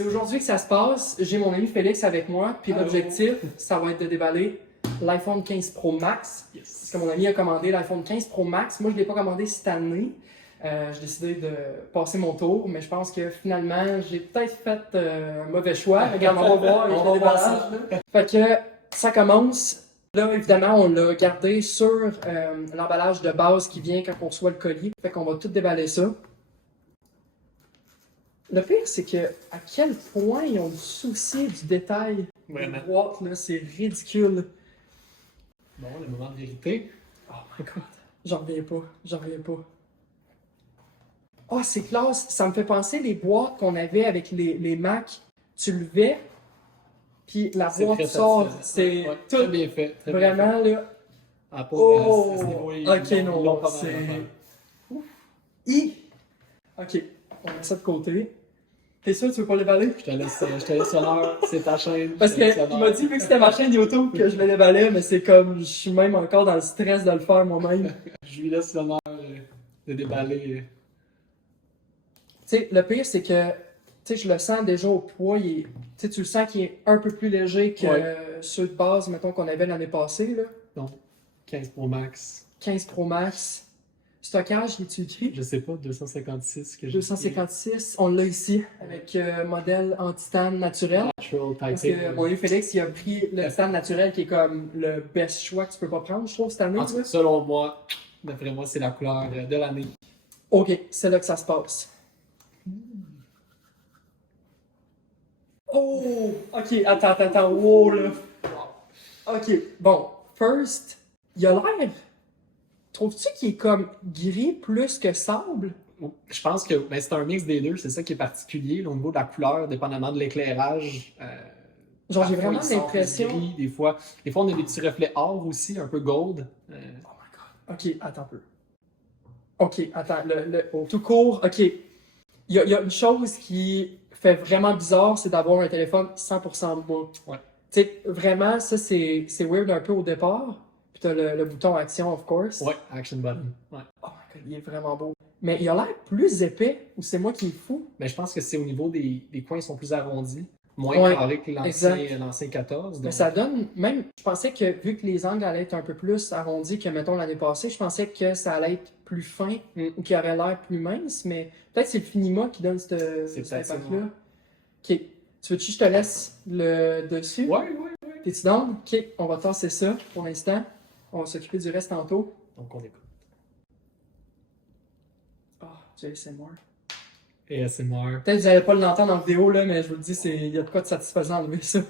C'est aujourd'hui que ça se passe. J'ai mon ami Félix avec moi, puis l'objectif, ça va être de déballer l'iPhone 15 Pro Max. Parce que mon ami a commandé l'iPhone 15 Pro Max. Moi, je ne l'ai pas commandé cette année. J'ai décidé de passer mon tour, mais je pense que finalement, j'ai peut-être fait un mauvais choix. Regarde, on va voir avec le déballage. Fait que ça commence. Là, évidemment, on l'a gardé sur l'emballage de base qui vient quand on reçoit le colis. Fait qu'on va tout déballer ça. Le pire, c'est que à quel point ils ont du souci du détail des boîtes, là, c'est ridicule. Bon, le moment de vérité. Oh my god, j'en reviens pas. Oh, c'est classe, ça me fait penser les boîtes qu'on avait avec les Mac. Tu levais, puis la boîte sort. C'est tout très bien fait. Très vraiment bien fait. là. Oh, Ok, non, c'est. Ok, on met ça de côté. T'es sûr que tu veux pas les balayer? Je te laisse l'honneur, c'est ta chaîne. Parce qu'il m'a dit, vu que c'était ma chaîne YouTube, que je le déballais, mais c'est comme, je suis même encore dans le stress de le faire moi-même. Je lui laisse l'honneur de déballer. Tu sais, le pire, c'est que, tu sais, je le sens déjà au poids, tu le sens qu'il est un peu plus léger que ceux de base, mettons, qu'on avait l'année passée, là. Donc, 15 Pro Max. 15 Pro Max. Stockage, l'as-tu écrit? Je sais pas, 256 que j'ai. 256, on l'a ici, avec modèle en titane naturel. Natural Parce que mon ami Félix, il a pris le titane naturel qui est comme le best choix que tu peux pas prendre, je trouve, cette année. En tout cas, selon moi, d'après moi, c'est la couleur de l'année. Ok, c'est là que ça se passe. Oh! Ok, attends, wow là. Ok, bon, first, il a l'air. Trouves-tu qu'il est comme gris plus que sable? Je pense que c'est un mix des deux, c'est ça qui est particulier là, au niveau de la couleur, dépendamment de l'éclairage. Genre, j'ai vraiment l'impression. Des fois, on a des petits reflets or aussi, un peu gold. Oh my god. Ok, attends un peu. Ok, attends, tout court, ok. Il y a une chose qui fait vraiment bizarre, c'est d'avoir un téléphone 100% bois. Ouais. Tu sais, vraiment, ça, c'est weird un peu au départ. Puis t'as le bouton action, of course. Ouais, action button. Ouais. Oh my god, il est vraiment beau. Mais il a l'air plus épais, ou c'est moi qui est fou? Mais je pense que c'est au niveau des coins, ils sont plus arrondis. Moins carrés que l'ancien 14. Donc... Mais ça donne, même, je pensais que vu que les angles allaient être un peu plus arrondis que, mettons, l'année passée, je pensais que ça allait être plus fin ou qu'il aurait l'air plus mince, mais peut-être c'est le Finima qui donne cet impact-là. Ok, tu veux que je te laisse le dessus? Ouais. T'es-tu down? Ok, on va tasser ça pour l'instant. On va s'occuper du reste tantôt. Donc on écoute. Du ASMR. ASMR. Peut-être que vous n'allez pas l'entendre en vidéo, là, mais je vous le dis, il y a de quoi de satisfaisant à enlever ça.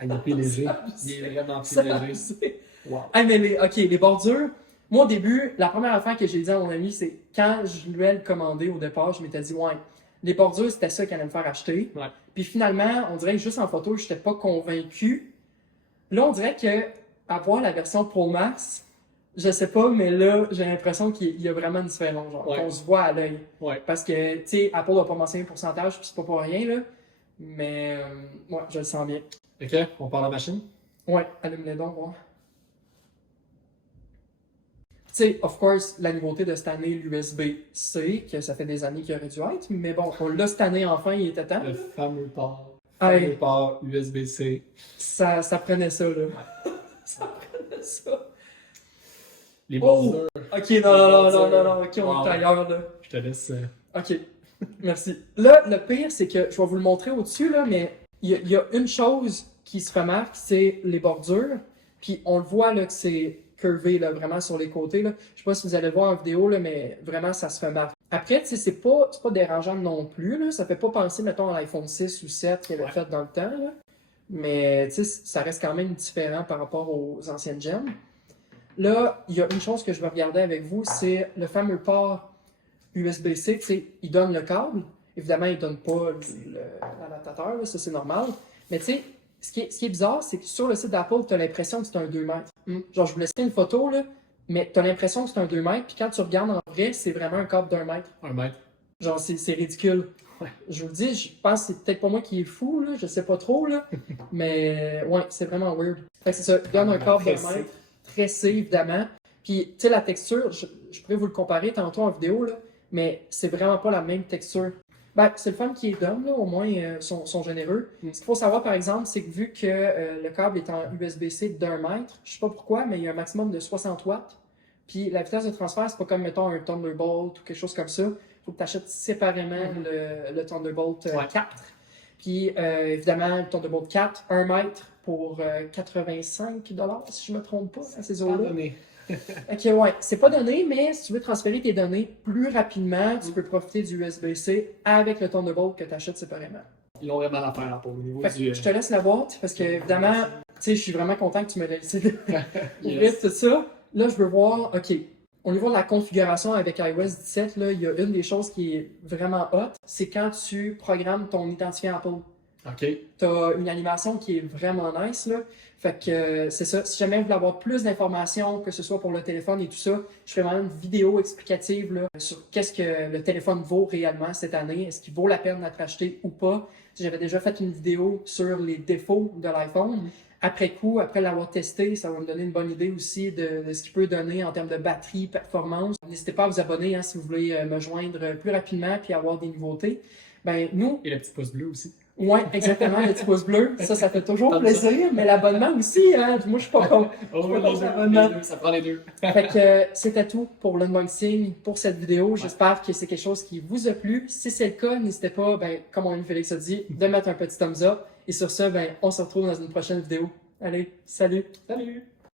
Il est plus léger. Il est vraiment plus léger. Wow. Hey, mais les bordures, moi au début, la première affaire que j'ai dit à mon ami, c'est quand je lui ai commandé au départ, je m'étais dit, ouais, les bordures, c'était ça qu'elle allait me faire acheter. Ouais. Puis finalement, on dirait que juste en photo, je n'étais pas convaincu. Là, on dirait que avoir la version Pro Max, je sais pas, mais là, j'ai l'impression qu'il y a vraiment une différence, genre, qu'on se voit à l'œil. Ouais. Parce que, tu sais, Apple n'a pas mentionné le pourcentage, puis c'est pas pour rien, là. Mais, ouais, je le sens bien. Ok, on part la machine? Ouais, allume-les donc, voir. Tu sais, of course, la nouveauté de cette année, l'USB-C, que ça fait des années qu'il aurait dû être, mais bon, on l'a cette année, enfin, il était temps. Le fameux port. Hey. Port USB-C. Ça prenait ça, là. Ça prenait ça. Les bordures. Ok, non, ok, on est ailleurs, là. Je te laisse. Ok, merci. Là, le pire, c'est que, je vais vous le montrer au-dessus, là, mais il y a une chose qui se remarque, c'est les bordures, puis on le voit, là, que c'est curvé, là, vraiment sur les côtés, là. Je sais pas si vous allez le voir en vidéo, là, mais vraiment, ça se remarque. Après, tu sais, c'est pas dérangeant non plus, là. Ça fait pas penser, mettons, à l'iPhone 6 ou 7 qu'il avait fait dans le temps, là. Mais, tu sais, ça reste quand même différent par rapport aux anciennes gemmes. Là, il y a une chose que je vais regarder avec vous, c'est le fameux port USB-C. Tu sais, il donne le câble. Évidemment, il donne pas l'adaptateur, là, ça c'est normal. Mais tu sais, ce qui est bizarre, c'est que sur le site d'Apple, tu as l'impression que c'est un 2 mètres. Genre, je vous laisse une photo, là, mais tu as l'impression que c'est un 2 mètres, puis quand tu regardes en vrai, c'est vraiment un câble d'1 mètre. 1 mètre. Genre, c'est ridicule. Ouais. Je vous le dis, je pense que c'est peut-être pas moi qui est fou, là, je sais pas trop, là, mais ouais, c'est vraiment weird. Fait que c'est ça, il donne un câble d'1 mètre, tressé évidemment. Puis, tu sais, la texture, je pourrais vous le comparer tantôt en vidéo, là, mais c'est vraiment pas la même texture. Ben, c'est le fun qui est donne, là, au moins, sont généreux. Ce qu'il faut savoir, par exemple, c'est que vu que le câble est en USB-C d'1 mètre, je sais pas pourquoi, mais il y a un maximum de 60 watts. Puis la vitesse de transfert, c'est pas comme, mettons, un Thunderbolt ou quelque chose comme ça. Il faut que tu achètes séparément le Thunderbolt 4. Puis, évidemment, le Thunderbolt 4, 1 mètre pour 85$, si je me trompe pas, à ces eaux-là. Ok, ouais, c'est pas donné, mais si tu veux transférer tes données plus rapidement, tu peux profiter du USB-C avec le Thunderbolt que tu achètes séparément. Ils l'ont vraiment à faire pour le niveau Fait que du. je te laisse la boîte parce que, évidemment, tu sais, je suis vraiment content que tu me laisses ouvrir tout ça. Là, je veux voir, ok, au niveau de la configuration avec iOS 17, là, il y a une des choses qui est vraiment hot, c'est quand tu programmes ton identifiant Apple. OK. Tu as une animation qui est vraiment nice, là. Fait que c'est ça. Si jamais vous voulez avoir plus d'informations, que ce soit pour le téléphone et tout ça, je ferai vraiment une vidéo explicative là, sur qu'est-ce que le téléphone vaut réellement cette année. Est-ce qu'il vaut la peine d'être acheté ou pas? J'avais déjà fait une vidéo sur les défauts de l'iPhone. Après coup, après l'avoir testé, ça va me donner une bonne idée aussi de ce qu'il peut donner en termes de batterie, performance. N'hésitez pas à vous abonner si vous voulez me joindre plus rapidement puis avoir des nouveautés. Ben, nous... Et le petit pouce bleu aussi. Oui, exactement, le petit pouce bleu. Ça fait toujours plaisir, mais l'abonnement aussi, hein. Moi, je suis pas contre. Ça prend les deux. Fait que c'était tout pour l'unboxing, pour cette vidéo. J'espère que c'est quelque chose qui vous a plu. Si c'est le cas, n'hésitez pas, comme mon ami Félix a dit, de mettre un petit thumbs up. Et sur ce, on se retrouve dans une prochaine vidéo. Allez, salut! Salut!